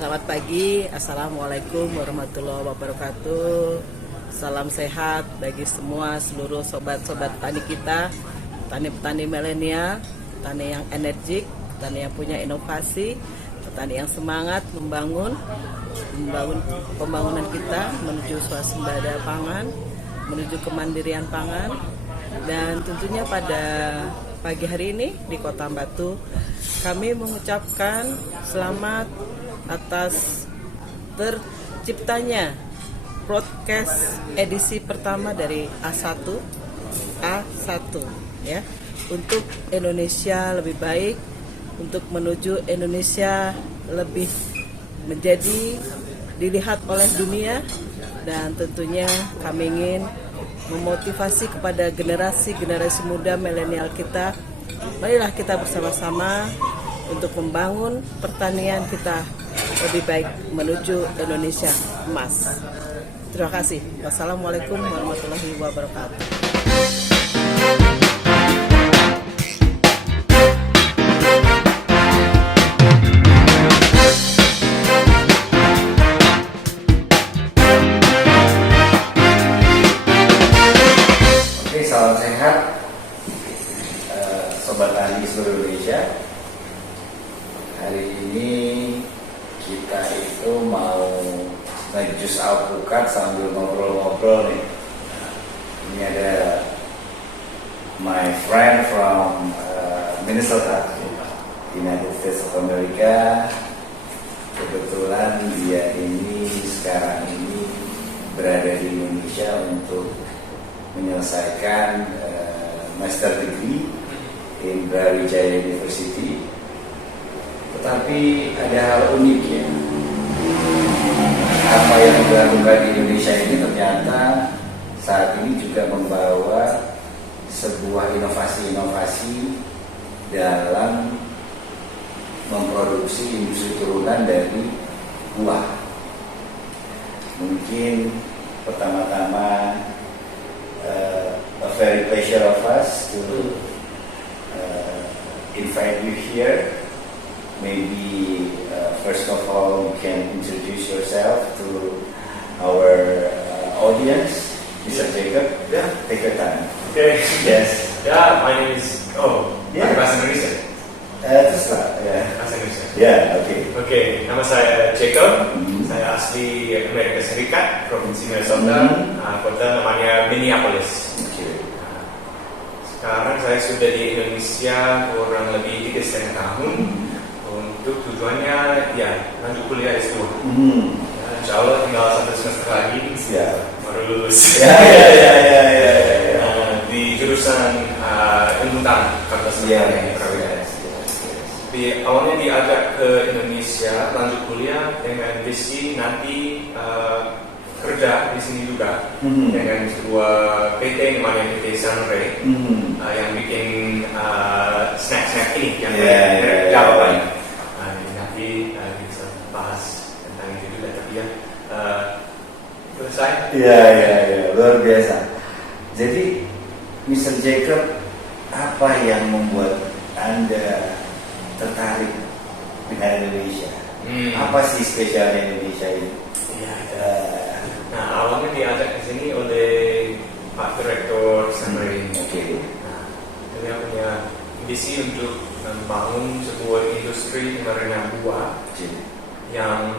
Selamat pagi, Assalamualaikum warahmatullahi wabarakatuh. Salam sehat bagi semua seluruh sobat-sobat tani kita, petani-petani milenial, petani yang energik, petani yang punya inovasi, petani yang semangat membangun pembangunan kita menuju swasembada pangan, menuju kemandirian pangan. Dan tentunya pada pagi hari ini di Kota Batu kami mengucapkan selamat atas terciptanya broadcast edisi pertama dari A1 ya, untuk Indonesia lebih baik, untuk menuju Indonesia lebih menjadi dilihat oleh dunia. Dan tentunya kami ingin memotivasi kepada generasi muda milenial kita, marilah kita bersama-sama untuk membangun pertanian kita lebih baik menuju Indonesia emas. Terima kasih. Wassalamualaikum warahmatullahi wabarakatuh. Oke, salam sehat Sobat Tani seluruh Indonesia. Hari ini kita itu mau ngejus alpukat sambil ngobrol-ngobrol nih. Ini ada my friend from Minnesota, United States of America. Kebetulan dia ini sekarang ini berada di Indonesia untuk menyelesaikan master degree in Brawijaya University. Tetapi ada hal unik ya. Apa yang dilakukan di Indonesia ini ternyata saat ini juga membawa sebuah inovasi-inovasi dalam memproduksi industri turunan dari buah. Mungkin pertama-tama a very pleasure of us to invite you here. Maybe first of all you can introduce yourself to our audience. Mr. Jacob, take your time. Okay. Yes. Yeah, my name is Bahasa Indonesia. Terserah. Ya. Bahasa Indonesia. Ya, oke. Oke, nama saya Jacob. Saya asli Amerika Serikat, Provinsi Minnesota. Kota namanya Minneapolis. Okay. Sekarang saya sudah di Indonesia kurang lebih 3,5 tahun. Untuk tujuannya lanjut kuliah S2. Insya Allah tinggal 1 semester lagi. Siap. Baru lulus. Ya. Di jurusan ilmu tanah, Fakultas Pertanian. Di awalnya diajak ke Indonesia lanjut kuliah dengan visi nanti kerja di sini juga dengan sebuah PT namanya PT Sunray yang bikin snack ini yang Java banyak. Nanti bisa bahas tentang itu juga, tapi selesai. Iya, luar biasa. Jadi Mr. Jacob, apa yang membuat Anda tertarik dengan Indonesia? Apa sih spesialnya Indonesia ini? Nah, awalnya diajak ke sini oleh Pak Direktur Sunray. Nah, dia punya visi untuk membangun sebuah industri pengeringan buah yang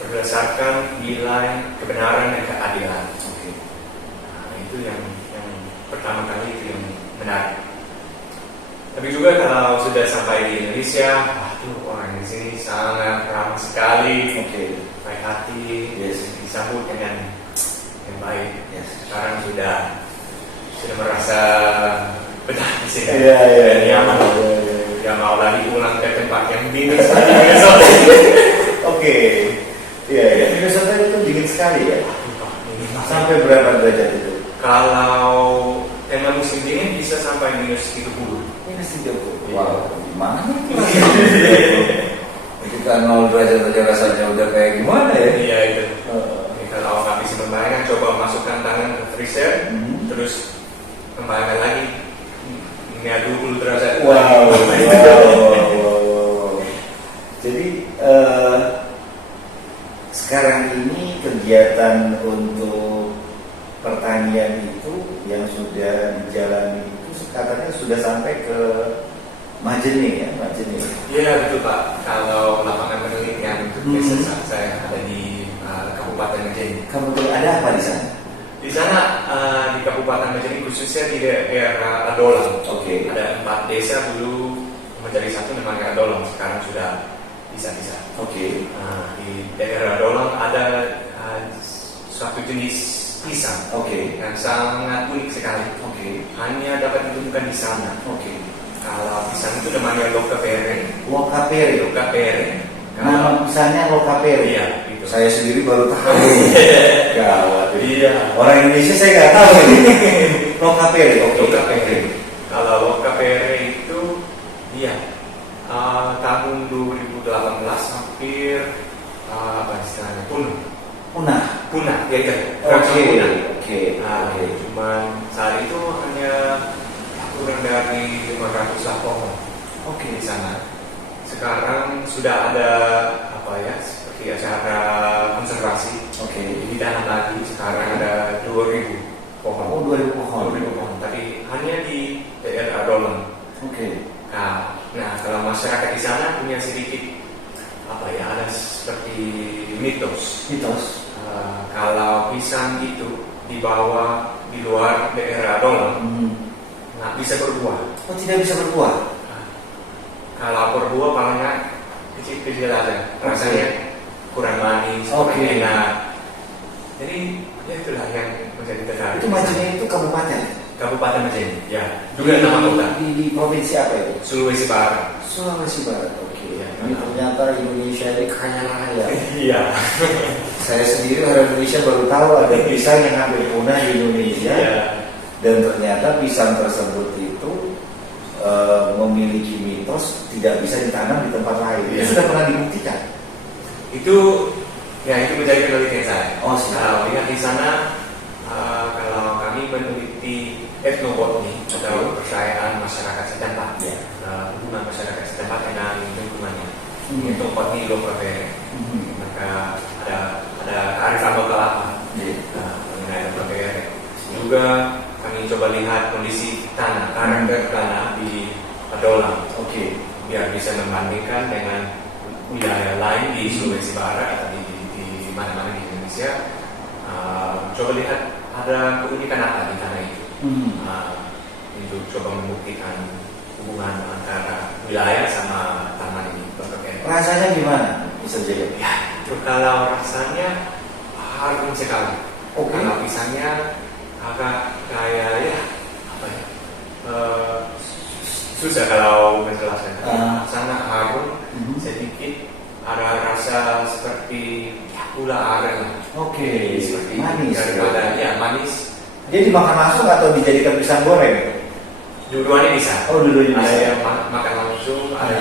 berdasarkan nilai kebenaran dan keadilan. Nah, itu yang pertama kali itu yang menarik. Tapi juga kalau sudah sampai di Indonesia, orang di sini sangat ramah sekali, baik hati, disambut dengan yang baik. Sekarang sudah merasa betah di sini, nyaman. Gak mau lagi pulang ke tempat yang dingin sekali. Oke. Minnesota itu dingin sekali ya. Sampai berapa derajat itu? Kalau tema musim dingin bisa sampai -30. Wow, gimana? Kita 0 derajat aja rasanya udah kayak gimana ya? Iya itu. Kalau nggak bisa membayangkan, coba masukkan tangan ke freezer, terus kembangkan lagi. Ini 20 derajat. Wow. Jadi sekarang ini kegiatan untuk pertanian itu yang sudah dijalani itu katanya sudah sampai ke Majene ya, Majene. Iya betul Pak. Kalau lapangan penelitian untuk riset saya ada di Kabupaten Majene. Kebetulan ada apa di sana? Di sana di Kabupaten Majene khususnya di daerah Adolang. Oke. Ada 4 desa dulu menjadi satu namanya Adolang. Sekarang sudah bisa-bisa. Oke. Di daerah Adolang ada suatu jenis pisang. Oke. Yang sangat unik sekali. Oke. Hanya dapat ditemukan di sana. Oke. Kalau pisang itu namanya Lokapere. Lokapere. Lokapere. Nama pisangnya Lokapere. Iya, itu. Saya sendiri baru tahu. Gawat. Iya. Orang Indonesia saya nggak tahu ini. Lokapere. Oke. Lokapere. Kalau Lokapere itu dia tahun 2018 hampir apa istilahnya punah ya itu punah. Oke. Cuman saat itu hanya kurang dari 500 lah pohon. Oke. Di sana. Sekarang sudah ada apa ya seperti acara konservasi. Oke. Ditanam lagi. Sekarang ada 2000 pohon. Oh, 2000 pohon. 2000 pohon. Tapi hanya di daerah Adolang. Oke. Nah, kalau masyarakat di sana punya sedikit apa ya ada seperti mitos. Kalau pisang itu dibawa di luar daerah Adolang nggak bisa berbuah. Oh, tidak bisa berbuah. Kalau berbuah palingnya kecil-kecil aja, rasanya kurang manis, kurang enak. Jadi ya itulah yang menjadi tertarik. Itu Majene itu kabupaten. Kabupaten Majene, ya. Juga nama kota. Di provinsi apa itu? Sulawesi Barat. Sulawesi Barat. Oke. Ya, Ini ternyata Indonesia ini kaya raya. Iya. Saya sendiri orang Indonesia baru tahu ada pisang yang hampir punah di Indonesia. Iya. Dan ternyata pisang tersebut itu memiliki mitos tidak bisa ditanam di tempat lain. Iya. Itu sudah pernah dibuktikan. Itu menjadi penelitian saya. Oh, siap. Kalau lihat di sana, kalau kami meneliti etnobotni atau kepercayaan masyarakat setempat, hubungan masyarakat setempat dengan lingkungannya. Etnobotni Lokapere. Maka ada kearifan lokal apa mengenai Lokapere. Juga kami coba lihat kondisi tanah, karakter tanah di Adolang. Oke. Biar bisa membandingkan dengan wilayah lain di Sulawesi Barat atau di mana-mana di Indonesia. Coba lihat ada keunikan apa di tanah itu. Untuk coba membuktikan hubungan antara wilayah sama taman ini. Rasanya gimana? Bisa jadi? Ya, itu kalau rasanya harum sekali. Oke. Kalau pisangnya agak kayak ya apa ya? Susah kalau menjelaskan. Sangat harum, sedikit ada rasa seperti gula aren. Oke. Seperti Manis. daripada ya manis. Dia dimakan langsung atau dijadikan pisang goreng? Dua-duanya bisa. Oh, dua-duanya bisa. Ada yang makan langsung, ada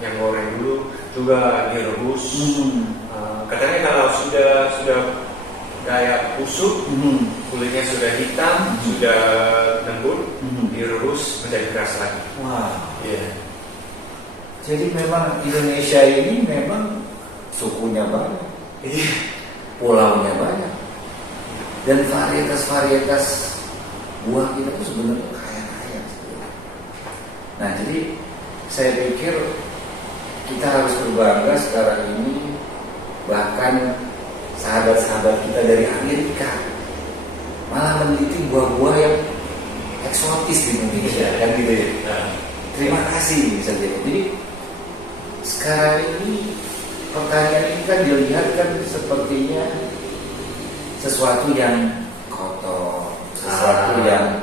yang goreng dulu, juga direbus. Katanya kalau sudah kayak busuk, kulitnya sudah hitam, sudah lembut, direbus menjadi keras lagi. Wah. Iya. Jadi memang Indonesia ini memang sukunya banyak, pulaunya banyak, dan varietas buah kita itu sebenarnya kaya. Nah, jadi saya pikir kita harus berbangga sekarang ini, bahkan sahabat-sahabat kita dari Amerika malah meneliti buah-buah yang eksotis di Indonesia, kan gitu ya. Terima kasih bisa jadi. Sekarang ini pertanian ini kan dilihat kan sepertinya sesuatu yang kotor, sesuatu yang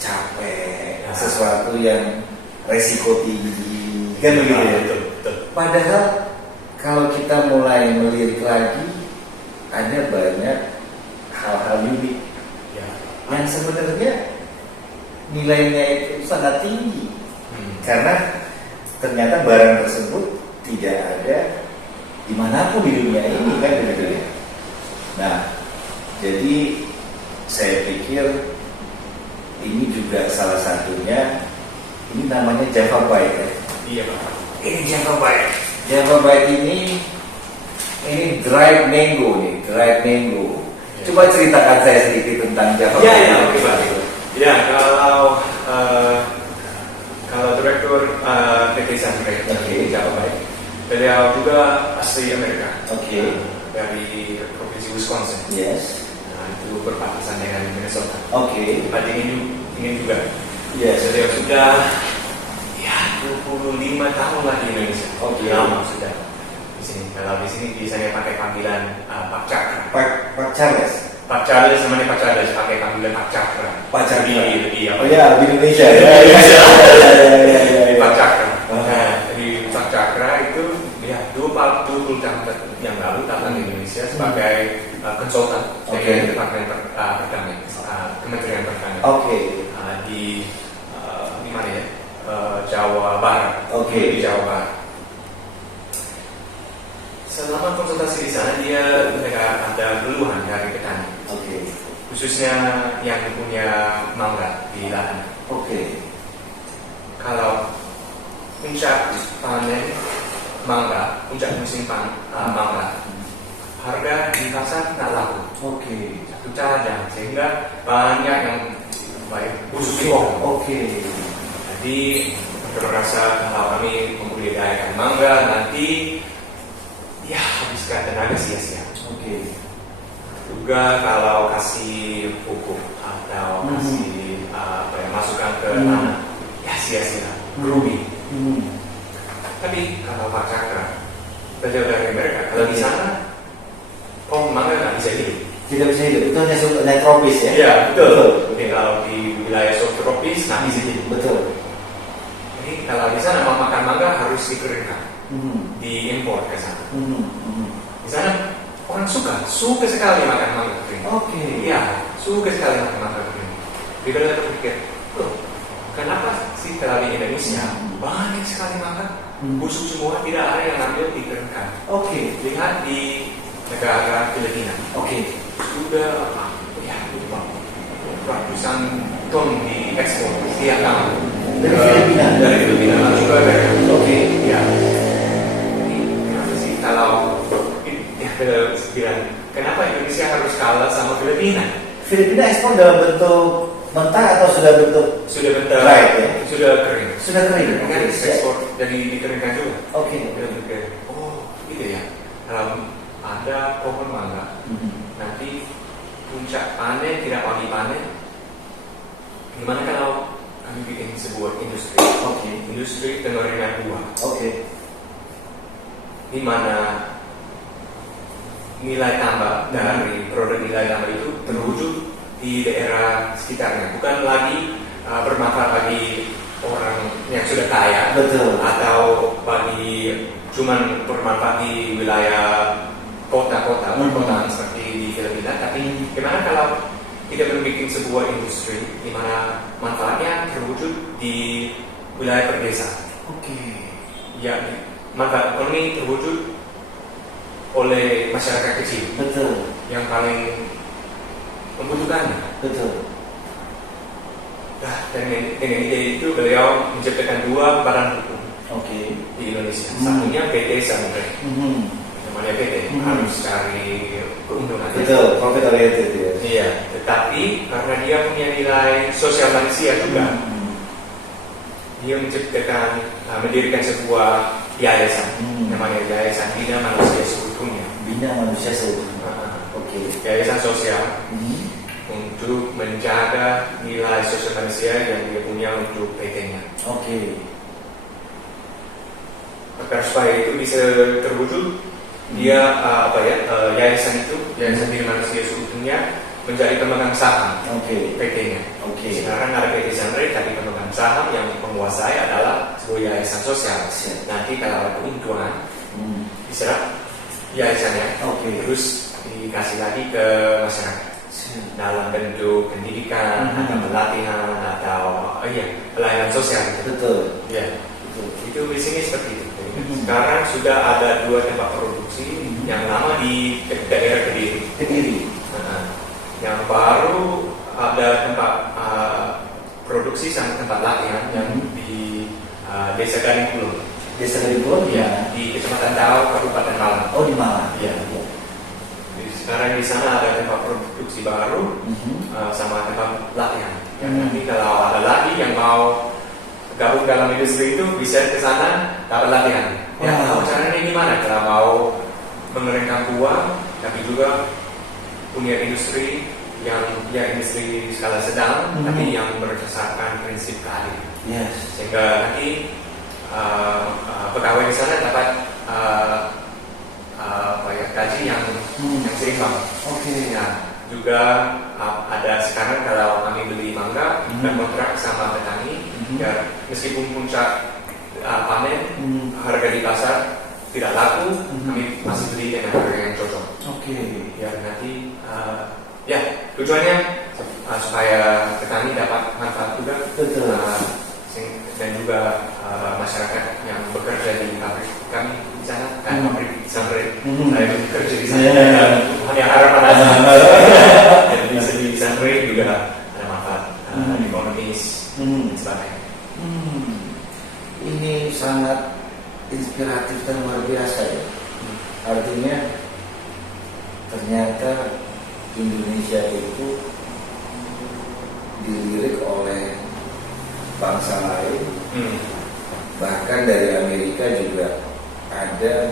capek, sesuatu yang resiko tinggi, kan begitu ya. Padahal kalau kita mulai melirik lagi, ada banyak hal-hal unik yang sebenarnya nilainya itu sangat tinggi, karena ternyata barang tersebut tidak ada dimanapun di dunia ini, kan begitu ya. Nah, jadi saya pikir ini juga salah satunya, ini namanya Java Bite ya. Iya Pak. Ini Java Bite. Java Bite ini Ini dried mango nih, dried mango. Coba ceritakan saya sedikit tentang Java. Oke Pak. Ya, kalau direktur PT Sunray di Jawa Barat, beliau juga asli Amerika. Dari provinsi Wisconsin. Yes. Nah, itu berbatasan dengan Minnesota. Tempat Dingin juga. Yes. Beliau sudah 25 tahun lah di Indonesia. Lama sudah di sini. Kalau di sini biasanya pakai panggilan Pak Cakra. Pak Charles. Pak Charles namanya Pak Charles pakai panggilan Pak Cakra. Pak Cakra. Di Indonesia. Pak Cakra. Nah, di Pak Cakra itu 20 tahun yang lalu datang di Indonesia sebagai konsultan dari Departemen Pertanian, Kementerian Pertanian. Di mana ya? Jawa Barat. Di Jawa Barat. Selama konsultasi di sana dia ada keluhan dari petani. Khususnya yang punya mangga di lahan. Kalau puncak panen mangga, puncak musim mangga, harga di pasar nggak laku. Satu cadang sehingga banyak yang busuk. Jadi terasa kalau kami membudidayakan mangga nanti habiskan tenaga sia-sia. Juga kalau kasih pupuk atau kasih masukan ke tanah sia-sia, rugi. Tapi kalau Pak Cakra beliau dari Amerika, kalau di sana mangga nggak bisa hidup. Tidak bisa hidup, itu hanya tropis ya? Iya, betul. Jadi kalau di wilayah subtropis nggak bisa hidup. Betul. Jadi kalau di sana mau makan mangga harus dikeringkan, diimpor ke sana. Di sana orang suka sekali makan mangga kering. Iya, suka sekali makan mangga kering. Dia beliau berpikir, kenapa sih kalau di Indonesia banyak sekali mangga busuk semua, tidak ada yang ambil dikeringkan. Lihat di negara Filipina. Sudah ratusan ton diekspor setiap tahun dari Filipina lalu juga dari kenapa sih kalau bilang kenapa Indonesia harus kalah sama Filipina? Filipina ekspor dalam bentuk mentah atau sudah bentuk dried ya? Sudah kering. Kan ekspor jadi dikeringkan juga. Gitu ya. Kalau ada pohon mangga, nanti puncak panen tidak pagi panen. Gimana kalau kami bikin sebuah industri? Industri pengeringan buah. Di mana nilai tambah dari produk nilai tambah itu terwujud di daerah sekitarnya, bukan lagi bermanfaat bagi orang yang sudah kaya. Atau bagi cuman bermanfaat di wilayah kota-kota perkotaan seperti di Filipina, tapi gimana kalau kita membuat sebuah industri di mana manfaatnya terwujud di wilayah perdesaan. Manfaat ekonomi terwujud oleh masyarakat kecil yang paling membutuhkannya. Dengan ide itu beliau menciptakan 2 badan hukum di Indonesia. Satunya PT Sunray. Namanya PT harus cari keuntungan. Profit oriented ya. Iya, tetapi karena dia punya nilai sosial manusia juga, dia mendirikan sebuah yayasan, namanya Yayasan Bina Manusia Seutuhnya. Yayasan sosial untuk menjaga nilai sosial manusia yang dia punya untuk PT-nya. Agar supaya itu bisa terwujud, dia yayasan Bina Manusia Seutuhnya menjadi pemegang saham PT-nya. Sekarang ada PT Sunray, tapi pemegang saham yang menguasai adalah sebuah yayasan sosial. Nanti kalau ada keuntungan diserap yayasannya, terus dikasih lagi ke masyarakat dalam bentuk pendidikan atau pelatihan atau pelayanan sosial. Itu bisnisnya seperti itu. Sekarang sudah ada 2 tempat produksi, yang lama di daerah Kediri. Yang baru ada tempat produksi sama tempat latihan yang di Desa Gading Kulon. Desa Gading Kulon? Di Kecamatan Dao, Kabupaten Malang. Di Malang. rencananya di sana ada tempat produksi baru sama tempat latihan. Ya, nanti kalau ada lagi yang mau gabung dalam industri itu bisa ke sana dapat latihan. Ya, tahu caranya gimana kalau mau mengeringkan buah, tapi juga punya industri yang industri skala sedang, tapi yang berdasarkan prinsip keahlian. Yes. Sehingga nanti pegawai di sana dapat gaji yang seimbang. Oke. Nah, juga ada sekarang kalau kami beli mangga dan kontrak sama petani, ya meskipun puncak panen harga di pasar tidak laku, kami masih beli dengan harga yang cocok. Oke. Ya nanti ya tujuannya supaya petani dapat manfaat juga. Betul. Dan juga masyarakat yang bekerja di pabrik kami di sana, pabrik sangrai, saya bekerja di sana, hanya harapan aja. Jadi di sangrai juga ada manfaat ekonomis dan sebagainya. Ini sangat inspiratif dan luar biasa ya. Artinya ternyata Indonesia itu dilirik oleh bangsa lain, bahkan dari Amerika juga ada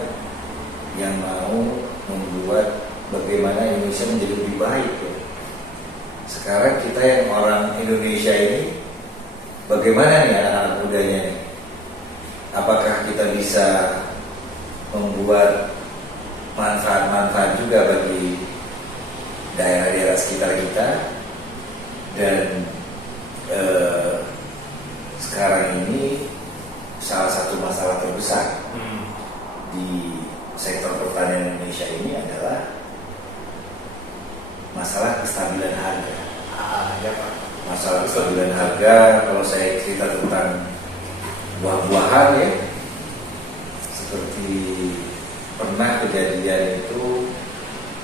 yang mau membuat bagaimana Indonesia menjadi lebih baik ya. Sekarang kita yang orang Indonesia ini bagaimana nih anak-anak mudanya nih? Apakah kita bisa membuat manfaat-manfaat juga bagi daerah-daerah sekitar kita? Dan sekarang ini salah satu masalah terbesar di sektor pertanian Indonesia ini adalah masalah kestabilan harga. Ya Pak. Masalah kestabilan harga, kalau saya cerita tentang buah-buahan ya, seperti pernah kejadian itu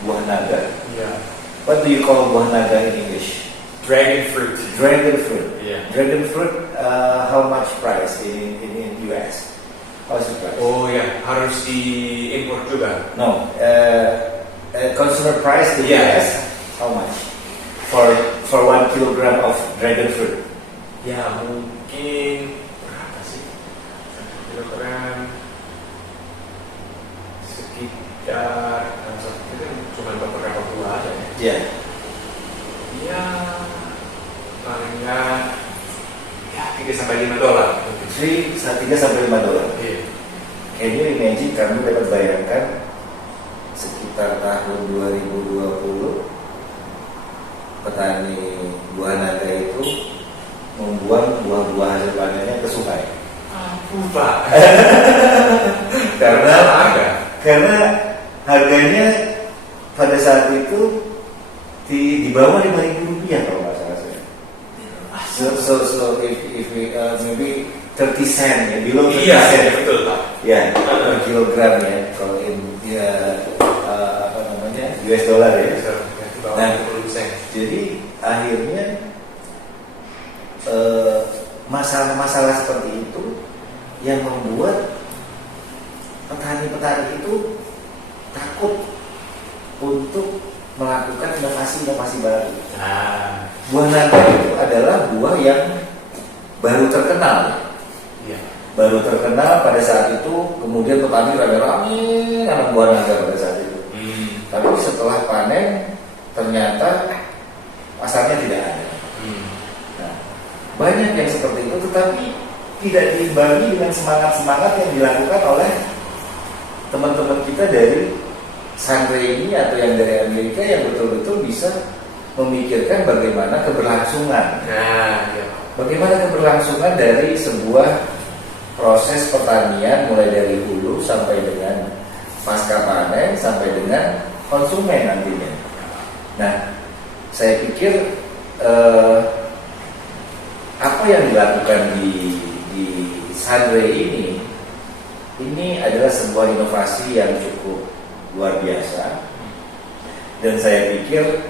buah naga. Ya. What do you call buah naga in English? Dragon fruit. Dragon fruit. Yeah. Dragon fruit. How much price in US? How's the price? Oh ya, harus diimpor juga. No. Consumer price in Yeah. US. How much for 1 kilogram of dragon fruit? Ya mungkin berapa sih? 1 kilogram sekitar cuma beberapa buah aja ya. Yeah. Ya paling nggak ya $3-5. 3-5 dolar. Iya. Can you imagine, kamu dapat bayangkan sekitar tahun 2020 petani buah naga itu membuang buah-buah hasil panennya ke sungai. Ampun Pak. Karena harganya pada saat itu di bawah Rp5.000 kalau nggak salah saya. So if we maybe 30 cent ya, below 30 Iya, cent. betul Pak. Ya, per kilogram ya, kalau apa namanya US dollar ya. Di bawah Nah, 20%. jadi akhirnya masalah-masalah seperti itu yang membuat petani-petani itu takut untuk melakukan inovasi-inovasi baru. Nah, Buah naga itu adalah buah yang baru terkenal. iya. Baru terkenal pada saat itu, kemudian petani rame-rame nanam buah naga pada saat itu. Tapi setelah panen ternyata pasarnya tidak ada. Nah, banyak yang seperti itu, tetapi tidak diimbangi dengan semangat-semangat yang dilakukan oleh teman-teman kita dari sangrai ini atau yang dari Amerika yang betul-betul bisa memikirkan bagaimana keberlangsungan. Nah, iya. Bagaimana keberlangsungan dari sebuah proses pertanian mulai dari hulu sampai dengan pasca panen sampai dengan konsumen nantinya. Nah, saya pikir apa yang dilakukan di sangrai ini adalah sebuah inovasi yang cukup luar biasa, dan saya pikir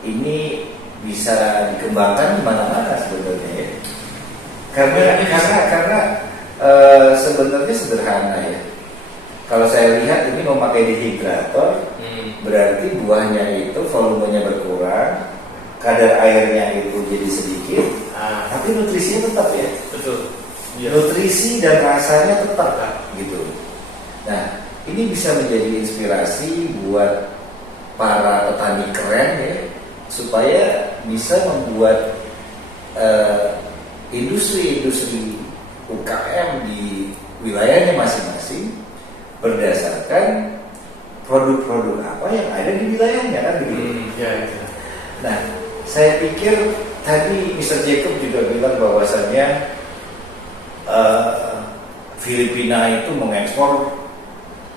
ini bisa dikembangkan di mana-mana sebenarnya ya. Karena sebenarnya sederhana ya. Kalau saya lihat ini memakai dehidrator, berarti buahnya itu volumenya berkurang, kadar airnya itu jadi sedikit, tapi nutrisinya tetap ya. Betul. Ya. Nutrisi dan rasanya tetap gitu. Nah, ini bisa menjadi inspirasi buat para petani keren ya, supaya bisa membuat industri-industri UKM di wilayahnya masing-masing berdasarkan produk-produk apa yang ada di wilayahnya kan begitu. Ya. Nah, saya pikir tadi Mr. Jacob juga bilang bahwasannya Filipina itu mengekspor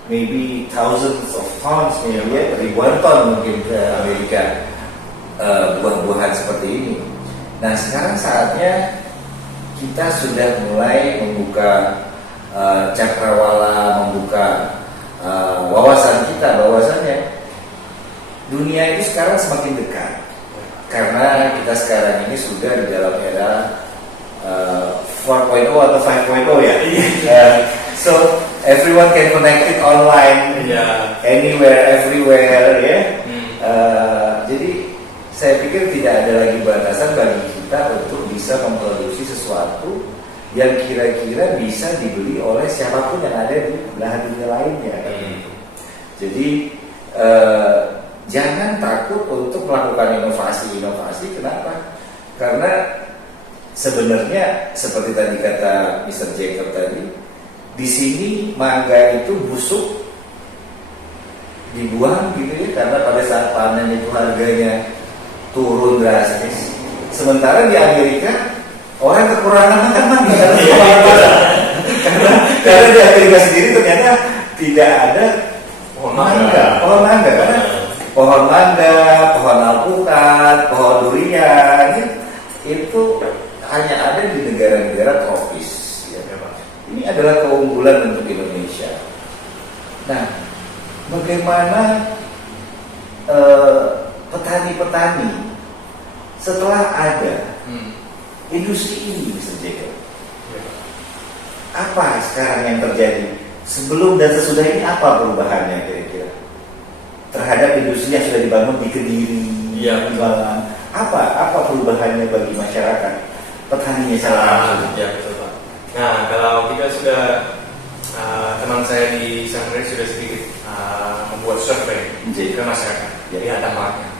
maybe thousands of tons, ribuan ton mungkin ke Amerika buah-buahan seperti ini. Nah, sekarang saatnya kita sudah mulai membuka cakrawala, membuka wawasan kita bahwasannya dunia itu sekarang semakin dekat karena kita sekarang ini sudah di dalam era 4.0 atau 5.0 ya. So everyone can connect it online, anywhere, everywhere ya. Jadi saya pikir tidak ada lagi batasan bagi kita untuk bisa memproduksi sesuatu yang kira-kira bisa dibeli oleh siapapun yang ada di belahan dunia lainnya. Jadi jangan takut untuk melakukan inovasi. Kenapa? Karena sebenarnya seperti tadi kata Mr. Jacob tadi, di sini mangga itu busuk dibuang gitu ya, karena pada saat panen itu harganya turun drastis. Sementara di Amerika orang kekurangan makan mangga karena di Amerika sendiri ternyata tidak ada pohon mangga karena pohon mangga, pohon alpukat, pohon durian itu hanya ada di negara-negara tropis. Ya. Ini adalah keunggulan untuk Indonesia. Nah, bagaimana petani-petani setelah ada industri ini bisa jaga? Apa sekarang yang terjadi? Sebelum dan sesudah ini apa perubahannya kira-kira terhadap industri yang sudah dibangun di Kediri, di Malang? Apa perubahannya bagi masyarakat? Petaninya salah ya betul Pak. Nah, kalau kita sudah teman saya di Sunrise sudah sedikit membuat survei ke masyarakat lihat dampaknya.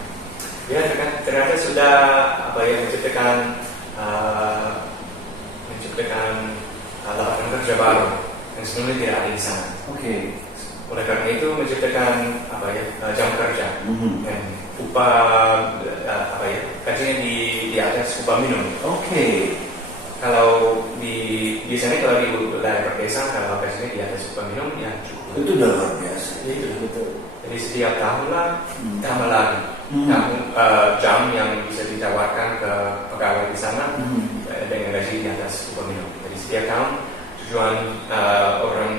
Ya ternyata sudah menciptakan lapangan kerja baru yang sebelumnya tidak ada di sana. Oleh karena itu menciptakan jam kerja dan upah gajinya di atas upah minimum. Kalau biasanya kalau di wilayah pedesaan kalau gajinya di atas upah minimum ya cukup. Itu udah luar biasa. Itu betul. Jadi setiap tahun lah tambah lagi jam yang bisa ditawarkan ke pegawai di sana dengan gaji di atas upah minimum. Jadi setiap tahun tujuan orang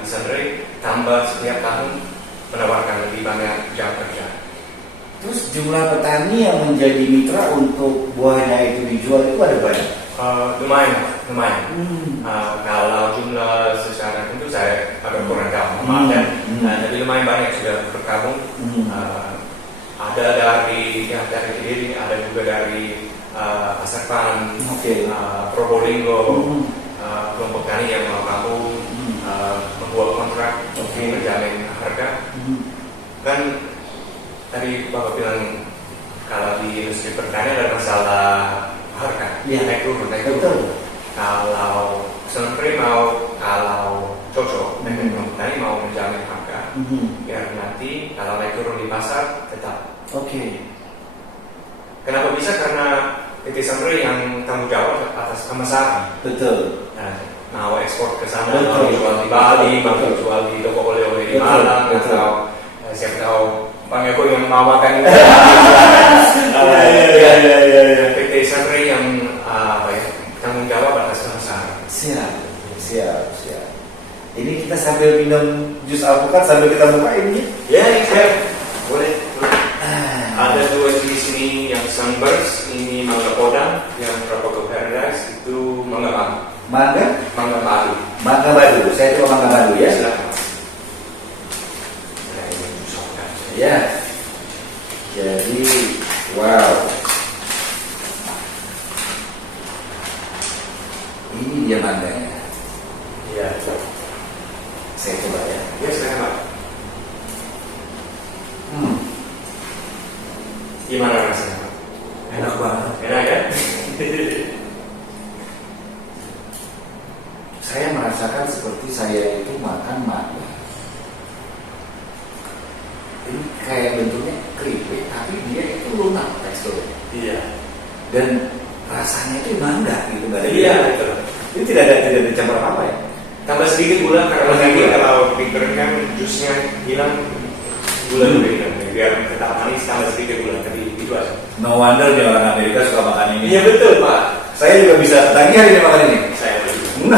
di Sunrise tambah setiap tahun menawarkan lebih banyak jam kerja. Terus jumlah petani yang menjadi mitra untuk buahnya itu dijual itu ada banyak? Lumayan. Kalau jumlah secara tentu saya agak kurang tahu, tapi lumayan banyak sudah bergabung. Ada dari Kediri, ada juga dari Pasarpan, Probolinggo, kelompok tani yang mau gabung, membuat kontrak, menjamin harga. Kan tadi Bapak bilang kalau di industri pertanian ada masalah harga, naik turun. Kalau Sunrise kalau cocok dengan petani mau menjamin harga, biar nanti kalau naik turun di pasar tetap. Kenapa bisa? Karena PT Sunrise yang tanggung jawab atas pemasaran. Betul. Mau ekspor ke sana, mau jual di Bali, mau jual di toko oleh-oleh di Malang, atau siapa tahu Bang Eko yang mau makan PT Sunrise yang tanggung jawab atas pemasaran. Siap. Ini kita sambil minum jus alpukat sambil kita bukain ya? Boleh. Ada dua di sini yang Sunburst, ini mangga podang, yang Tropical Paradise itu mangga badu. Mangga badu. Saya coba mangga badu ya. Ya, jadi wow, ini dia mandangnya. Iya. Saya coba ya. Ya sekarang Pak. Gimana rasanya Pak? Enak banget. Enak kan? Saya merasakan seperti saya itu makan madu. Ini kayak bentuknya keripik, tapi dia itu lunak teksturnya. Iya. Dan rasanya itu mangga gitu, nggak ada. Iya betul. Ini tidak dicampur apa ya? Tambah sedikit gula karena Tambah nanti gula. kalau dikeringkan jusnya hilang gula juga hilang. Biar tetap manis tambah sedikit gula tadi itu aja. No wonder nih orang Amerika suka makan ini. Iya betul Pak. Saya juga bisa tagih hari ini makan ini. Saya juga.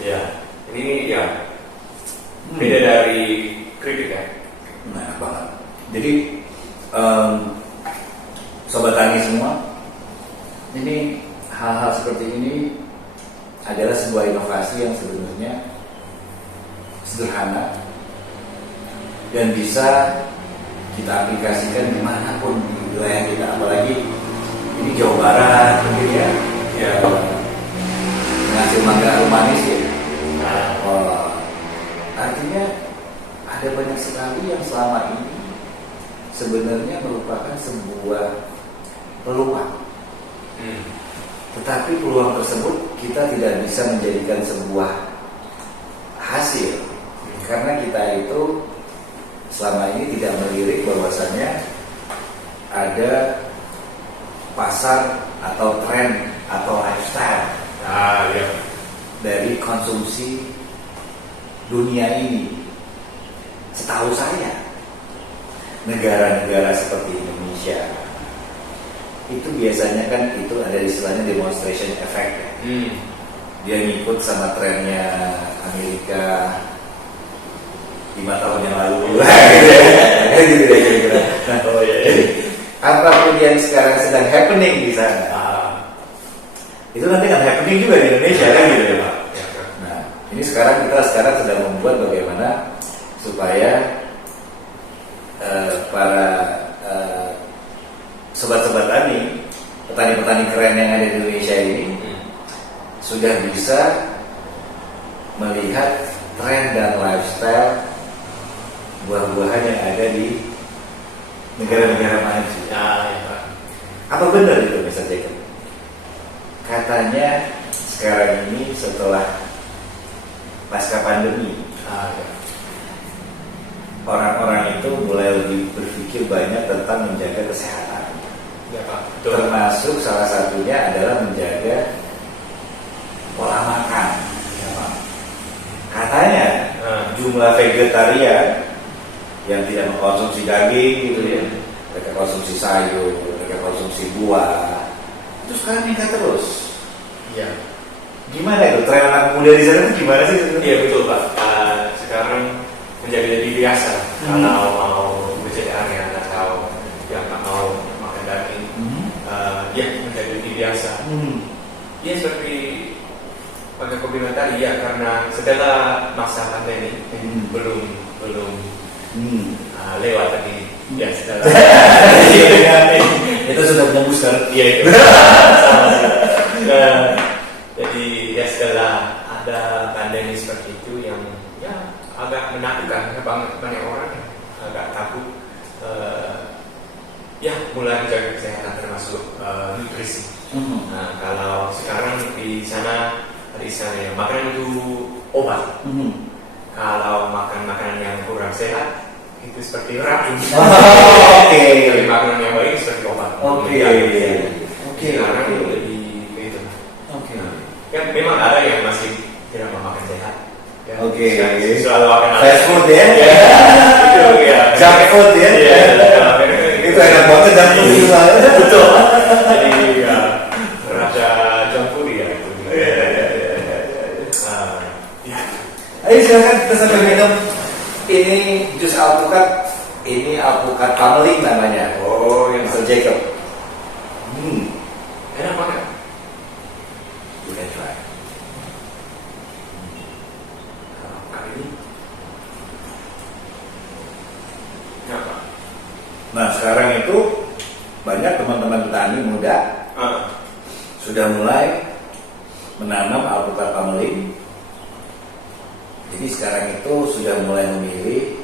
Ya. Ini ya beda dari keripik ya. Nah, enak banget. Jadi sobat tani semua, ini hal-hal seperti ini adalah sebuah inovasi yang sebenarnya sederhana dan bisa kita aplikasikan dimanapun di wilayah kita, apalagi ini Jawa Barat mungkin ya, menghasil mangga harum manis ya. Artinya ada banyak sekali yang selama ini sebenarnya merupakan sebuah peluang. Tetapi peluang tersebut kita tidak bisa menjadikan sebuah hasil karena kita itu selama ini tidak melirik bahwasannya ada pasar atau tren atau lifestyle Iya. dari konsumsi dunia ini. Setahu saya negara-negara seperti Indonesia itu biasanya kan itu ada istilahnya demonstration effect ya. Dia ngikut sama trennya Amerika 5 tahun yang lalu gitu ya. Nah, jadi apapun yang sekarang sedang happening di sana itu nanti akan happening juga di Indonesia kan gitu ya Pak. Nah, ini sekarang kita sedang membuat bagaimana supaya para sobat-sobat tani, petani-petani keren yang ada di Indonesia ini sudah bisa melihat tren dan lifestyle buah-buahan yang ada di negara-negara maju. Apa benar itu Mr. Jacob? Katanya sekarang ini setelah pasca pandemi, orang-orang itu mulai lebih berpikir banyak tentang menjaga kesehatan. Ya Pak. Betul. Termasuk salah satunya adalah menjaga pola makan. Ya, Pak. Katanya jumlah vegetarian yang tidak mengkonsumsi daging gitu ya, mereka konsumsi sayur, mereka konsumsi buah, itu sekarang meningkat terus. Iya. Gimana itu tren anak muda di sana itu gimana sih? Iya betul Pak. Sekarang menjadi lebih biasa kalau mau vegetarian atau yang nggak mau makan daging, ya menjadi lebih biasa. Ya seperti Pak Joko bilang tadi ya, karena setelah masa pandemi belum lewat tadi ya setelah Itu sudah punya booster. Iya itu. Jadi ya setelah ada pandemi seperti itu yang ya agak menakutkan ya, banyak orang agak takut ya mulai menjaga kesehatan termasuk nutrisi. Nah, kalau sekarang di sana ya makanan itu obat. Kalau makan makanan yang kurang sehat itu seperti racun. Jadi makanan yang baik seperti obat. Sekarang itu lebih begitu. Ya memang ada yang masih tidak mau makan sehat. Ya, selalu makan fast food ya. Itu ya. Junk food ya. Itu enak banget junk food itu. Betul. Jadi ya raja junk food ya itu. Ayo silakan kita sambil minum. Ini jus alpukat. Ini alpukat pameling namanya. Oh, yang Mr. Jacob. enak banget. You can try. Kali ini Nah sekarang itu banyak teman-teman petani muda sudah mulai menanam alpukat pangling. Jadi sekarang itu sudah mulai memilih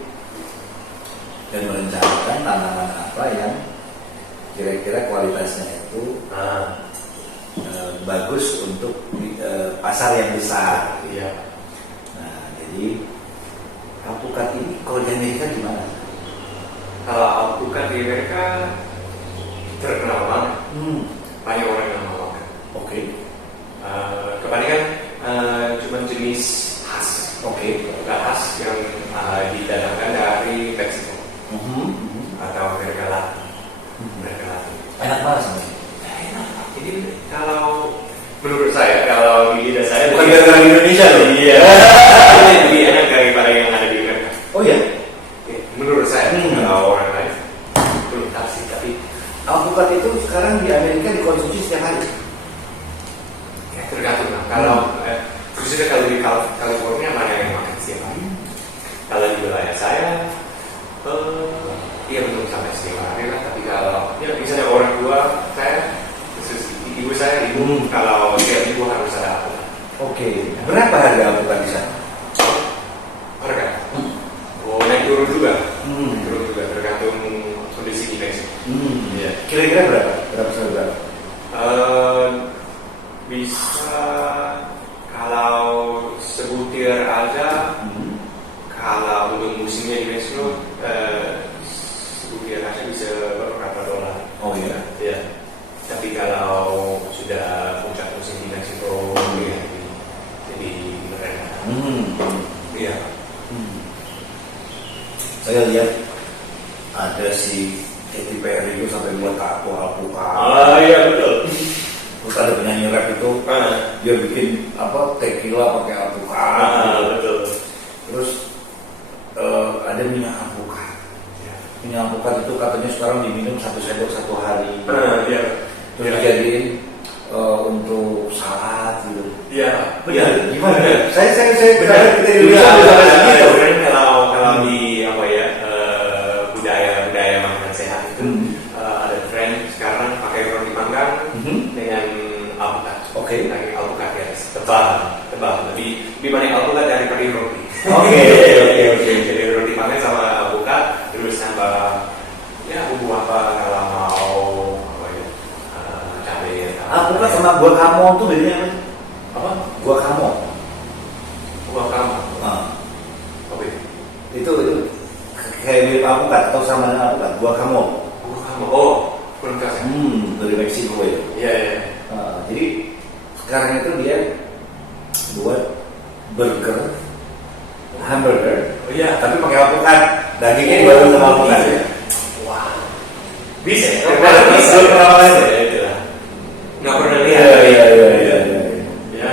dan merencanakan tanaman apa yang kira-kira kualitasnya itu bagus untuk pasar yang besar. Iya. Nah jadi alpukat ini kalau di Amerika gimana? Kalau alpukat di Amerika terkenal banget. Banyak orang yang mau makan. Oke. Kebanyakan cuma jenis khas. Oke. Khas yang didatangkan dari Meksiko atau Amerika Latin. Enak banget sebenarnya. Enak. Jadi kalau menurut saya, kalau di lidah saya Bukan gara-gara Indonesia loh. Iya. Lebih enak daripada yang ada di Amerika. Oh ya? Menurut saya, kalau orang lain belum tahu sih, tapi Alpukat itu sekarang di Amerika dikonsumsi setiap hari. ya, tergantung lah. Kalau khususnya kalau di California mana yang makan setiap hari. Kalau di wilayah saya, iya belum sampai setiap hari lah. Tapi kalau ya misalnya orang tua saya, khusus ibu saya, kalau setiap minggu harus ada alpukat. Oke. Berapa harga alpukat di sana? Harga? Oh, naik turun juga. Turun juga tergantung kondisi di Meksiko. Iya. Kira-kira berapa? Berapa? Bisa kalau sebutir aja, kalau untuk musimnya di Meksiko, sebutir aja bisa berapa dolar. Oh iya. Ya. Tapi kalau sudah puncak musim di Meksiko, ya, jadi merendah. Iya. Saya lihat ada si Katy Perry itu sampai buat tato alpukat. Iya betul. Terus ada penyanyi rap itu dia bikin tequila pakai alpukat. Betul. Terus ada minyak alpukat. Minyak alpukat itu katanya sekarang diminum 1 sendok 1 hari. Iya. Terus dijadiin untuk salad gitu. Iya. Benar. Gimana? Saya Benar. kita Indonesia bisa sampai segitu. Kalau di budaya makanan sehat itu ada tren sekarang pakai roti panggang dengan alpukat. Oke. Pakai alpukat ya tebal lebih banyak alpukat daripada roti. Oke. Jadi roti panggang sama alpukat terus tambah ya bumbu apa kalau mau cabai. Alpukat sama buah kamon tuh bedanya apa? Apa? Buah kamon. Buah kamu. Oke. Itu kayak mirip alpukat atau sama dengan alpukat? Buah kamon. Buah kamu. Oh, belum tahu saya. Dari Meksiko ya. Iya. Jadi sekarang itu dia buat hamburger. Oh iya. Tapi pakai alpukat. Dagingnya dibangun sama alpukat ya. Wah. Bisa. Belum pernah makan ya? Nggak pernah lihat. Iya. Ya.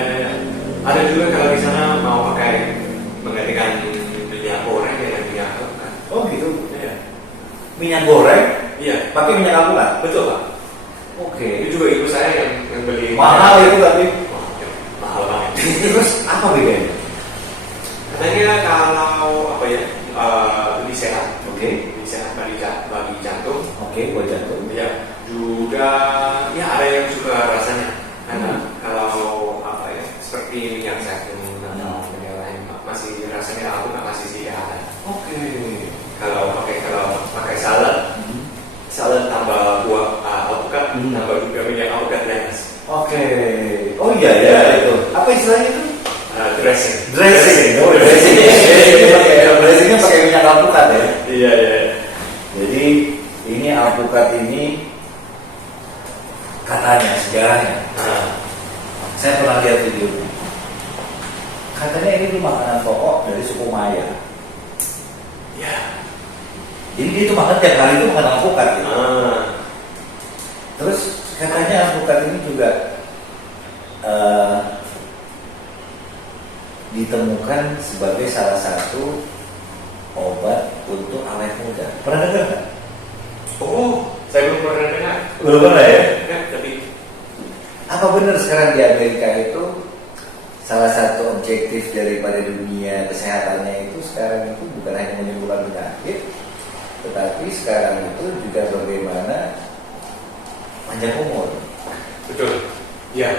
Ada juga kalau di sana mau pakai menggantikan minyak goreng dengan minyak alpukat. Oh gitu. Iya. Minyak goreng Iya. pakai minyak alpukat. Betul Pak. Oke. Itu juga ibu saya yang beli. Mahal itu tapi. Wah, mahal banget. Terus apa bedanya? Katanya kalau lebih sehat. Oke. Lebih sehat bagi jantung. Oke, buat jantung. Ya, juga ya ada yang suka rasanya. Karena kalau seperti minyak zaitun atau minyak lain masih rasanya alpukat masih tidak ada. Oke. Kalau pakai salad tambah buah alpukat, tambah juga minyak alpukat di atas. Oke. Oh iya itu. Apa istilahnya itu? Dressing. Dressingnya pakai minyak alpukat ya. Iya. Jadi ini alpukat ini katanya sejarahnya. Saya pernah lihat videonya. Katanya ini tuh makanan pokok dari suku Maya. Ya. Jadi dia tuh makan tiap hari itu makan alpukat gitu. Terus katanya alpukat ini juga ditemukan sebagai salah satu obat untuk awet muda. Pernah dengar nggak? Oh, saya belum pernah dengar. Belum pernah ya? Ya, tapi Apa benar sekarang di Amerika itu salah satu objektif daripada dunia kesehatannya itu sekarang itu bukan hanya menyembuhkan penyakit, tetapi sekarang itu juga bagaimana panjang umur. Betul. Iya.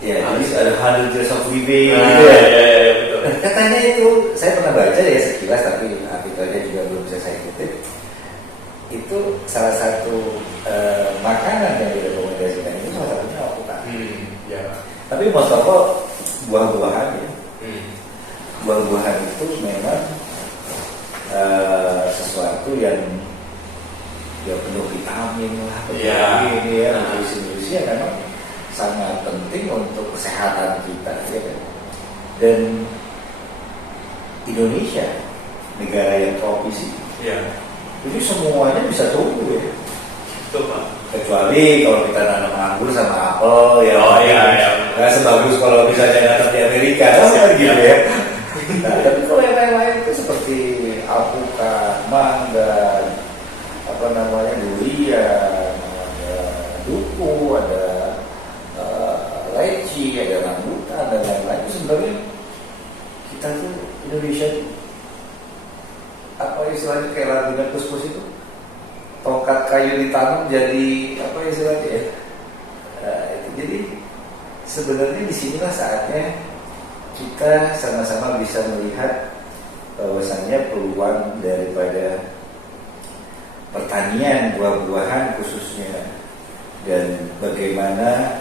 Ya, jadi ada 100 years of living Nah, gitu ya. iya, betul. Katanya itu, saya pernah baca ya sekilas, tapi artikelnya juga belum bisa saya kutip. Itu salah satu makanan yang direkomendasikan itu salah satunya alpukat. Ya. Tapi most of all, buah-buahan ya. Buah-buahan itu memang sesuatu yang ya penuh vitamin lah, ini ya, nutrisi yang memang sangat penting untuk kesehatan kita ya kan. Dan Indonesia negara yang tropis ini, jadi semuanya bisa tumbuh ya. Betul Pak. Kecuali kalau kita nanam anggur sama apel ya, nggak sebagus kalau misalnya nanam di Amerika, gitu ya. Nah, tapi kalau yang lain-lain itu seperti alpukat, mangga, durian, ada duku, ada leci, ada rambutan dan lain-lain. Itu sebenarnya kita tuh Indonesia tuh apa istilahnya kayak lagunya Kus-Kus itu, tongkat kayu ditanam jadi apa istilahnya ya. Jadi sebenarnya disinilah saatnya kita sama-sama bisa melihat bahwasannya peluang daripada pertanian buah-buahan khususnya, dan bagaimana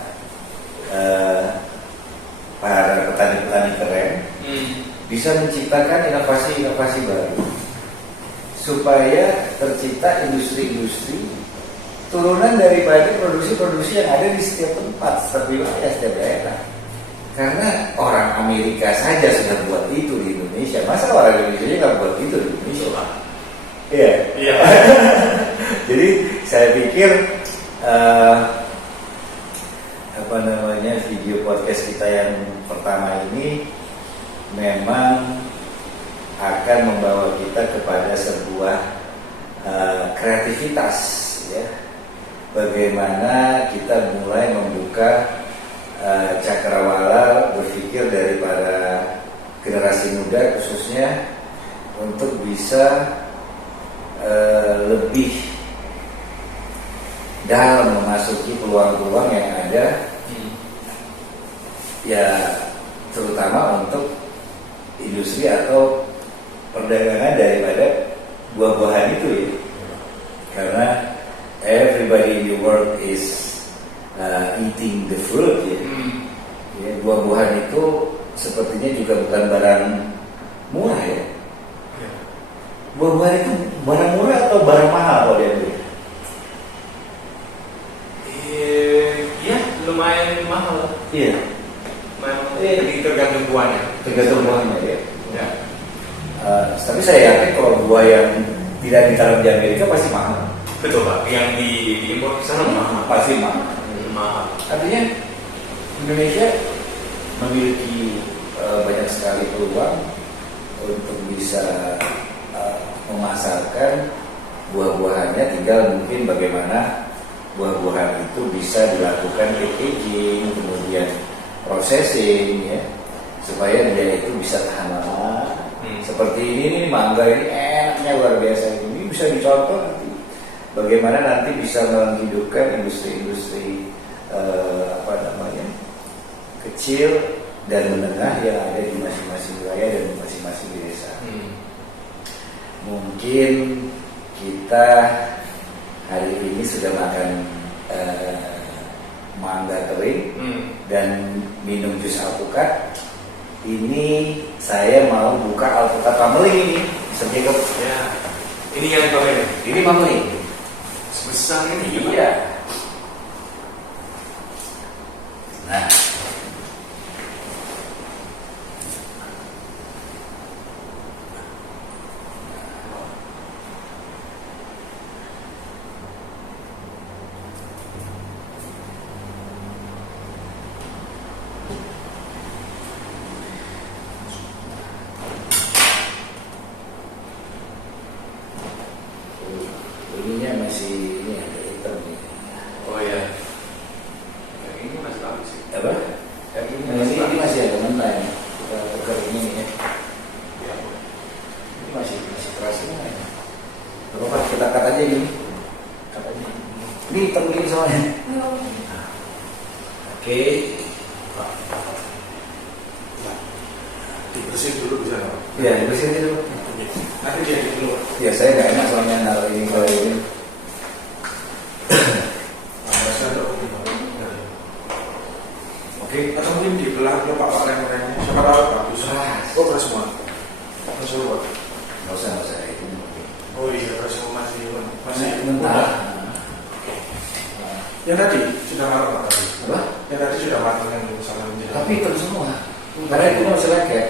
para petani-petani keren bisa menciptakan inovasi-inovasi baru supaya tercipta industri-industri turunan daripada produksi-produksi yang ada di setiap tempat, setiap wilayah, setiap daerah. Karena orang Amerika saja sudah buat itu di Indonesia, masa orang Indonesia nggak buat itu di Indonesia? Iya. Jadi saya pikir video podcast kita yang pertama ini memang akan membawa kita kepada sebuah kreativitas, ya. Bagaimana kita mulai membuka cakrawala berpikir dari para generasi muda khususnya untuk bisa lebih dalam memasuki peluang-peluang yang ada, ya terutama untuk industri atau perdagangan daripada buah-buahan itu, ya. Karena everybody in the world is eating the fruit, ya. Ya, buah-buahan itu sepertinya juga bukan barang murah, ya. Buah-buahan itu barang murah atau barang mahal kalau dia beli? Iya, lumayan mahal. Iya. Jadi tergantung buahnya. Tergantung buahnya, ya. Ya. Tapi saya yakin kalau buah yang tidak ditanam di Amerika pasti mahal. Betul Pak. Yang diimpor ke sana mahal. Pasti mahal. Mahal. Artinya Indonesia memiliki banyak sekali peluang untuk bisa memasarkan buah-buahannya, tinggal mungkin bagaimana buah-buahan itu bisa dilakukan packaging, kemudian processing, ya, supaya dia itu bisa tahan lama. Seperti ini mangga ini enaknya luar biasa, ini bisa dicontoh nanti bagaimana nanti bisa menghidupkan industri-industri kecil dan menengah yang ada di masing-masing wilayah dan masing-masing desa. Mungkin kita hari ini sudah makan mangga kering dan minum jus alpukat. Ini saya mau buka alpukat pameli ini, sedikit. Ya. Ini yang pameli. Ini pameli. Sebesar ini. Iya. Nah. Ininya masih ini ada hitam nih. Oh ya. Ini masih bagus sih. Apa? Ini masih ada mentah ya. Kita tukar ini ya. Ini masih keras ini. Apa kita cut aja ini. Cut aja. Ini hitam gini soalnya. Oke. Dibersihin dulu bisa nggak? Iya, dibersihin dulu. Nanti dia dulu. Ya saya nggak enak soalnya naruh ini kalau ini. Oke. Atau mungkin dibelah dulu Pak lem-lemnya. Siapa tahu bagus. Oh beres semua. Beres semua. Nggak usah itu. Oh iya beres semua masih Mentah. Oke. Yang tadi sudah matang Pak tadi. Apa? Yang tadi sudah matang yang sama menjelang. Tapi hitam semua. Karena itu masalah kayak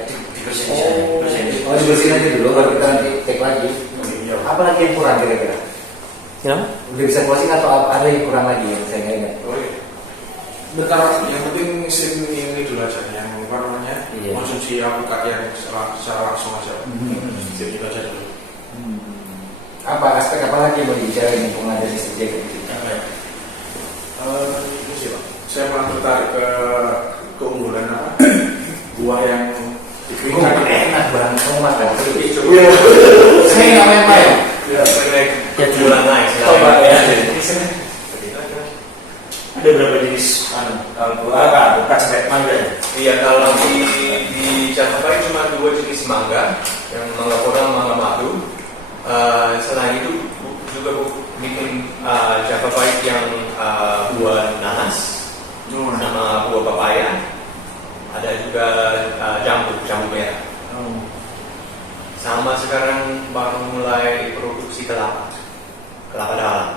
Oh, dibersihin aja dulu baru kita nanti take lagi. iya. Apa lagi yang kurang kira-kira? Kenapa? Udah bisa closing atau ada yang kurang lagi yang saya nggak ingat? Oh iya. Bentar, yang penting SIM ini dulu aja yang apa namanya Iya. konsumsi aplikasi yang secara langsung aja. Jadi itu aja dulu. Apa aspek apa lagi yang mau dibicarain mumpung ada di sini? Ini sih Pak. Saya malah tertarik ke keunggulan apa? Buah yang dikeringkan. Enak banget kamu makan. Iya. Saya nggak main-main. Ya, Ya bulan lain. Coba ya. Ada berapa jenis bukan sampai mangga ya? Iya, kalau di Javapai cuma 2 jenis mangga, yang mangga kurang, mangga madu. Selain itu juga bikin Javapai yang buah nanas sama buah papaya. Ada juga jambu merah. Sama sekarang baru mulai produksi kelapa dalam.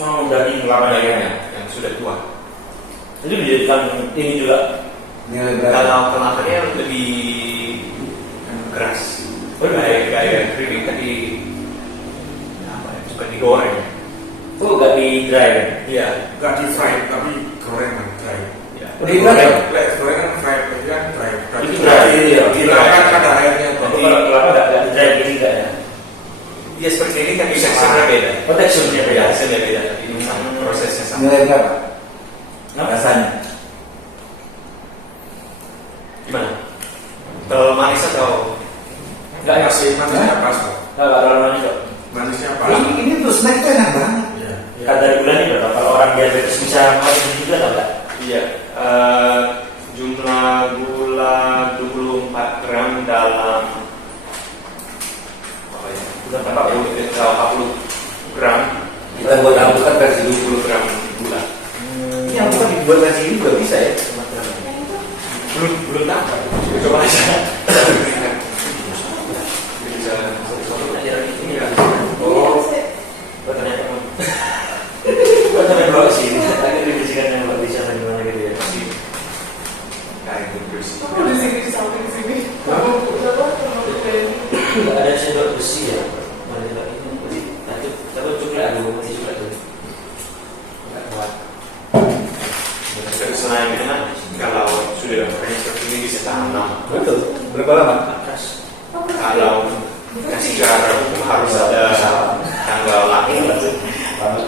Oh, daging kelapa Dagingnya yang sudah tua. Itu dijadikan ini juga. Nilai berapa? Kalau kelapanya lebih keras. Kayak kering tadi apa ya, bukan digoreng. Oh, gak di dry. Iya. Nggak di fry tapi gorengan dry. Iya. Di mana? Gorengan fry, tapi kan dry. Itu dry, iya. Hilangkan kadar airnya. Tapi kalau kelapa gak di dry gini gak ya? Ya seperti ini tapi teksturnya beda. Oh, teksturnya beda. Ya, hasilnya beda. Tapi prosesnya sama. Nilai berapa? Rasanya. Gimana? Kalau manis atau Enggak ya? Masih manisnya pas Pak. Enggak ada namanya kok. Manisnya pas. Ini tuh snack tuh enak banget. Iya. Kata gula ini berapa? Kalau orang diabetes bisa makan juga atau enggak? iya jumlah gula 24 gram dalam apa ya? 40 gram. Kita buat bukan versi 20 gram gula. Ini yang bukan dibuat versi ini juga bisa ya? Belum tahu. Coba aja. Bisa ini ya. Oh, ternyata kok sampai bawa sini? Tadi dibisikan yang nggak bisa gimana gitu ya? Kayak bersih. Nggak ada sendok besi ya? Mana juga ini? Tapi coklat dulu, masih coklat dulu. Nggak kuat. Selain itu kan kalau sudah banyak seperti ini bisa tanam. Betul. Berapa lama? Kalau secara hukum harus ada tanggal lahir. Kalau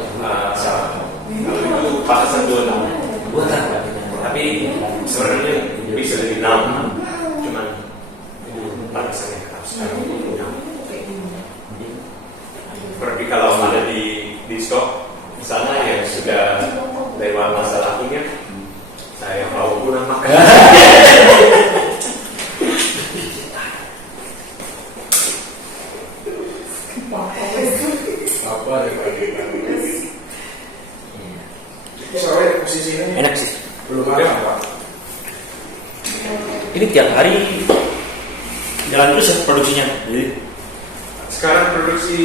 itu batasan 2 tahun. Buat apa? Tapi sebenarnya bisa lebih lama. Cuman batasannya harus sekarang 2 tahun. Seperti kalau ada di stok, misalnya yang sudah lewat masa lakunya, saya mau pulang makan. Apa ya Pak? Soalnya posisinya Enak sih. belum matang Pak. Ini tiap hari jalan terus ya produksinya. Jadi, Sekarang produksi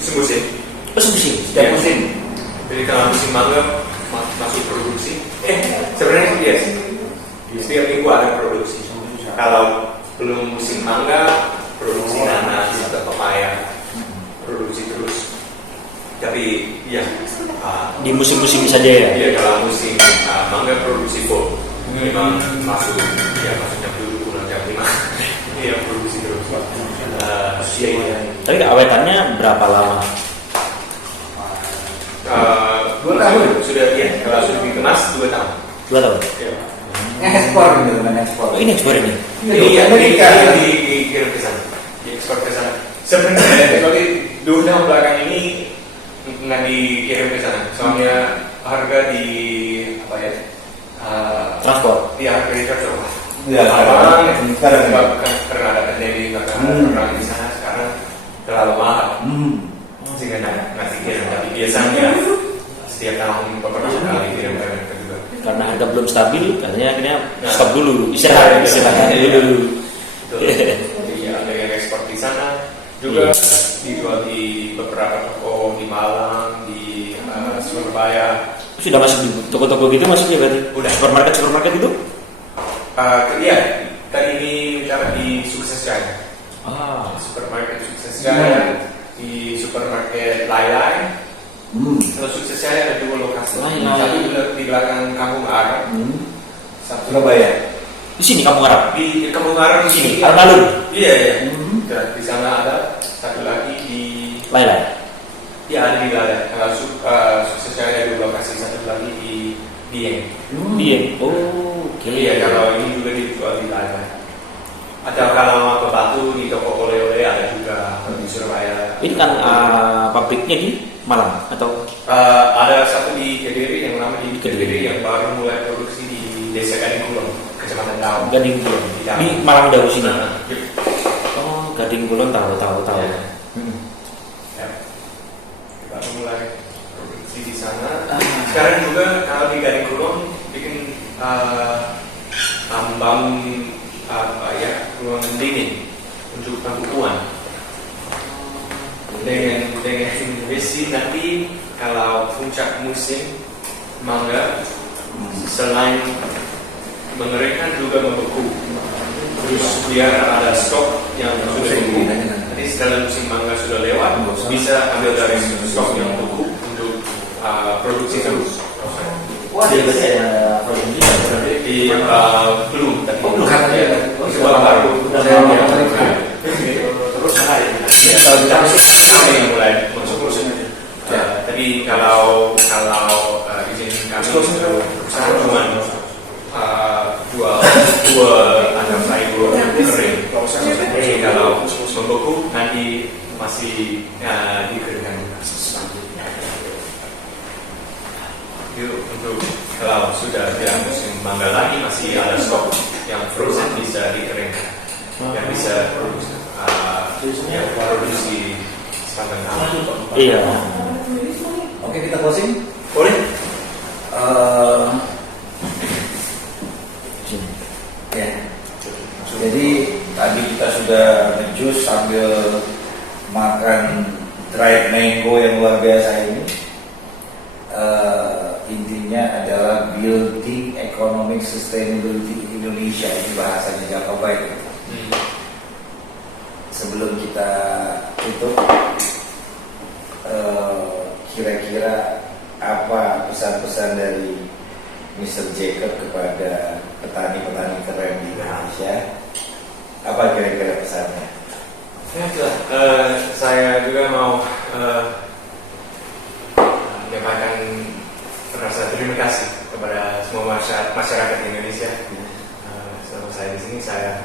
semusim. musim. Setiap musim. Jadi kalau musim mangga masuk produksi. Sebenarnya biasa. Setiap minggu ada produksi. Kalau belum musim mangga, produksi nanas atau papaya, produksi terus. Tapi ya, Di musim-musim saja ya. iya kalau musim mangga produksi full. Memang masuknya dulu bulan jam 5. Iya produksi terus. Iya. Tapi awetannya berapa lama? 2 tahun sudah ya. Kalau sudah dikemas 2 tahun. 2 tahun. Iya. Ekspor gitu kan ekspor. Oh, ini ekspor ini. Iya, dikirim ke sana. Diekspor ke sana. Sebenarnya Dunia belakang ini nggak dikirim ke sana. Soalnya harga di apa ya? Transport. Iya, harga di transport. Ya, karena ada terjadi perang di sana sekarang terlalu mahal. Sehingga nggak dikirim. Tapi biasanya setiap tahun beberapa kali kirim ke mereka juga. Karena harga belum stabil, katanya akhirnya stop dulu, istirahat dulu. Jadi ada yang ekspor di sana juga dijual di beberapa toko di Malang, di Surabaya. Sudah masuk di toko-toko gitu masuknya berarti? Udah. Supermarket itu? Iya, tadi ini bicara di Sukses Jaya. Supermarket Sukses Jaya, di supermarket Lailai. Kalau Sukses Jaya ada 2 lokasi. Satu di belakang Kampung Arab. Surabaya. Di sini Kampung Arab. Di Kampung Arab di sini. Alun-alun. Iya. Di sana ada satu lagi di Lailai. Ya ada di Lada. Kalau Sukses Jaya ada 2 lokasi, satu lagi di Dieng. Dieng. Oke. Iya, kalau ini juga dijual di Lada. Atau kalau ke Batu di toko oleh-oleh ada juga di Surabaya. Ini kan pabriknya di Malang atau ada satu di Kediri yang lama di Kediri yang baru mulai produksi di Desa Gading Kulon, Kecamatan Daun. Gading Kulon. Di Malang Daun sini. Yep. Oh, Gading Kulon tahu. Ya. Ya. Baru mulai produksi di sana. Sekarang juga kalau di Gading Kulon bikin tambang ruang dingin untuk pembukuan dengan besi. Nanti kalau puncak musim mangga selain mengeringkan juga membeku, terus biar ada stok yang sudah beku. Nanti setelah musim mangga sudah lewat bisa ambil dari stok yang beku untuk produksi terus. Wah, dia berarti ada Di belum, tapi belum. Sebuah baru. Terus yang mulai masuk musim. Tapi kalau izin kami cuma dua ada dua kering. Jadi kalau membeku nanti masih dikeringkan. Untuk kalau sudah tidak musim mangga lagi masih ada stok yang frozen bisa dikeringkan, yang bisa produksi sepanjang tahun. Iya. Oke, kita closing. Boleh? Ya. Jadi tadi kita sudah ngejus sambil makan dried mango yang luar biasa ini. Intinya adalah building economic sustainability Indonesia, ini bahasanya Jaka Baik. Sebelum kita tutup, kira-kira apa pesan-pesan dari Mr. Jacob kepada petani-petani keren di Indonesia? Apa kira-kira pesannya? Saya juga mau menyampaikan rasa terima kasih kepada semua masyarakat Indonesia. Selama saya di sini saya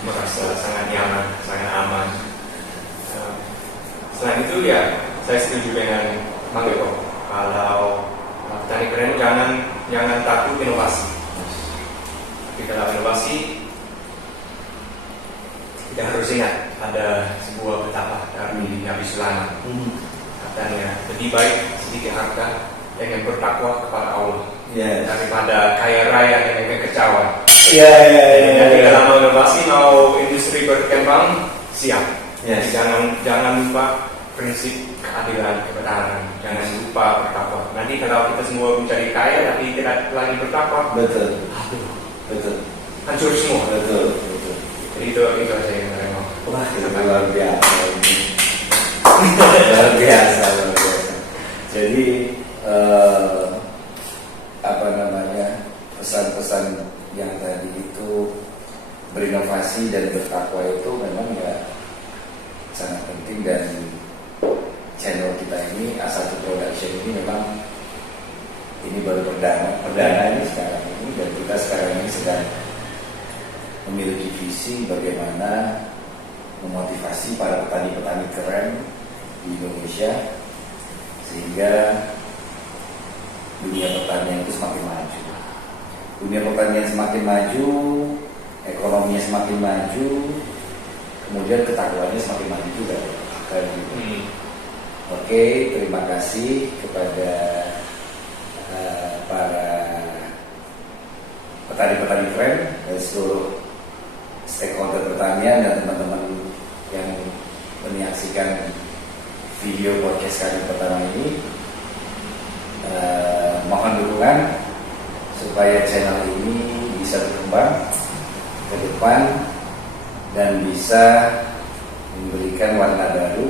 merasa sangat nyaman, sangat aman. Selain itu saya setuju dengan Mang Eko. Kalau petani keren jangan takut inovasi. Tapi kalau inovasi kita harus ingat ada sebuah betapa dari Nabi Sulaiman. Katanya lebih baik sedikit harta dengan bertakwa kepada Allah daripada kaya raya dengan kekecauan. Jadi dalam inovasi mau industri berkembang siap. Jangan lupa prinsip keadilan, kebenaran. Jangan lupa bertakwa. Nanti kalau kita semua mencari kaya tapi tidak lagi bertakwa, Betul. hancur semua. Betul. Jadi itu aja yang saya mau. Wah, luar biasa ini. Luar biasa. Jadi pesan-pesan yang tadi itu berinovasi dan bertakwa itu memang sangat penting, dan channel kita ini A1 Production ini memang ini baru perdana ini sekarang ini, dan kita sekarang ini sedang memiliki visi bagaimana memotivasi menginspirasi para petani-petani keren di Indonesia sehingga dunia pertanian itu semakin maju. Dunia pertanian semakin maju, ekonominya semakin maju, kemudian ketakuannya semakin maju juga. Oke, terima kasih kepada para petani-petani keren dan seluruh stakeholder pertanian dan teman-teman yang menyaksikan video podcast kami pertama ini. Mohon dukungan supaya channel ini bisa berkembang ke depan dan bisa memberikan warna baru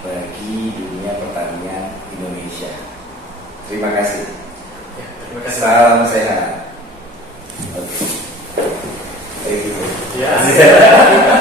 bagi dunia pertanian Indonesia. Terima kasih. Ya, terima kasih. Salam sehat. Oke. Thank you. Ya.